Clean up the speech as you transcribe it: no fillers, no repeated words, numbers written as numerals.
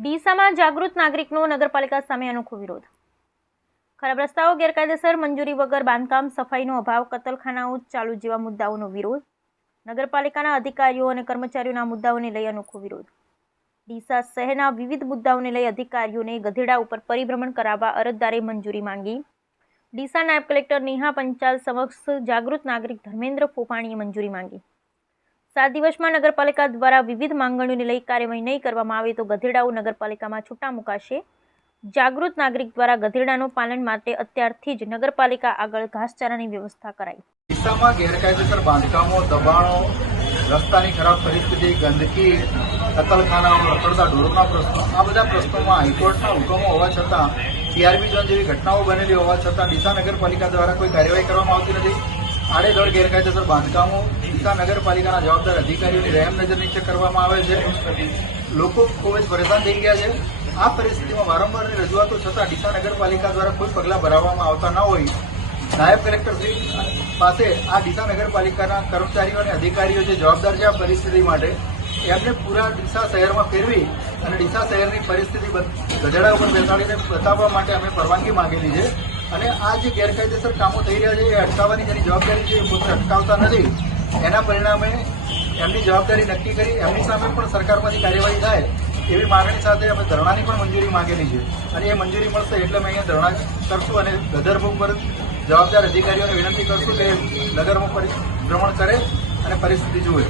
ડીસામાં જાગૃત નાગરિકનો નગરપાલિકા સામે અનોખો વિરોધ। ખરાબ રસ્તાઓ, ગેરકાયદેસર મંજૂરી વગર બાંધકામ, સફાઈનો અભાવ, કતલખાનાઓ ચાલુ જેવા મુદ્દાઓનો વિરોધ। નગરપાલિકાના અધિકારીઓ અને કર્મચારીઓના મુદ્દાઓને લઈ અનોખો વિરોધ। ડીસા શહેરના વિવિધ મુદ્દાઓને લઈ અધિકારીઓને ગધેડા ઉપર પરિભ્રમણ કરાવવા અરજદારે મંજૂરી માંગી। ડીસા નાયબ કલેક્ટર નેહા પંચાલ સમક્ષ જાગૃત નાગરિક ધર્મેન્દ્ર ફોપાણીએ મંજૂરી માંગી। 7 દિવસમાં નગરપાલિકા દ્વારા વિવિધ માંગણીઓને લઈ કાર્યવાહી નહીં કરવામાં આવે તો ગધેડાઓ નગરપાલિકામાં છૂટા મુકાશે। જાગૃત નાગરિક દ્વારા ગધેડાનો પાલન માટે અત્યારથી જ નગરપાલિકા આગળ ઘાસચારાની વ્યવસ્થા કરાઈ। ડીસામાં ગેરકાયદેસર બાંધકામો, દબાણો, રસ્તાની ખરાબ પરિસ્થિતિ, ગંદકી, કતલખાનાઓ, રખડતા ઢોરોના પ્રશ્નો, આ બધા પ્રશ્નોમાં હાઈકોર્ટના હુકમો હોવા છતાં, ટીઆરબી ઝોન જેવી ઘટનાઓ બનેલી હોવા છતાં ડીસા નગરપાલિકા દ્વારા કોઈ કાર્યવાહી કરવામાં આવતી નથી। આડેધડ ગેરકાયદેસર બાંધકામો ડીસા નગરપાલિકાના જવાબદાર અધિકારીઓની રહેમ નજર નીચે કરવામાં આવે છે। લોકો ખૂબ જ પરેશાન થઈ ગયા છે। આ પરિસ્થિતિમાં વારંવારની રજૂઆતો છતાં ડીસા નગરપાલિકા દ્વારા કોઈ પગલાં ભરવામાં આવતા ન હોય, નાયબ કલેક્ટરશ્રી પાસે આ ડીસા નગરપાલિકાના કર્મચારીઓ અને અધિકારીઓ જે જવાબદાર છે આ પરિસ્થિતિ માટે, એમને પૂરા ડીસા શહેરમાં ફેરવી અને ડીસા શહેરની પરિસ્થિતિ ગધેડા ઉપર બેસાડીને બતાવવા માટે અમે પરવાનગી માંગેલી છે। અને આ જે ગેરકાયદેસર કામો થઈ રહ્યા છે એ અટકાવવાની જેની જવાબદારી છે એ પોતે અટકાવતા નથી। એના પરિણામે એમની જવાબદારી નક્કી કરી એમની સામે પણ સરકારમાંથી કાર્યવાહી થાય એવી માંગણી સાથે અમે ધરણાની પણ મંજૂરી માંગેલી છે। અને એ મંજૂરી મળશે એટલે અમે અહીંયા ધરણા કરશું અને ગધેડા ઉપર જવાબદાર અધિકારીઓને વિનંતી કરશું કે નગરમાં પરિભ્રમણ કરે અને પરિસ્થિતિ જુએ।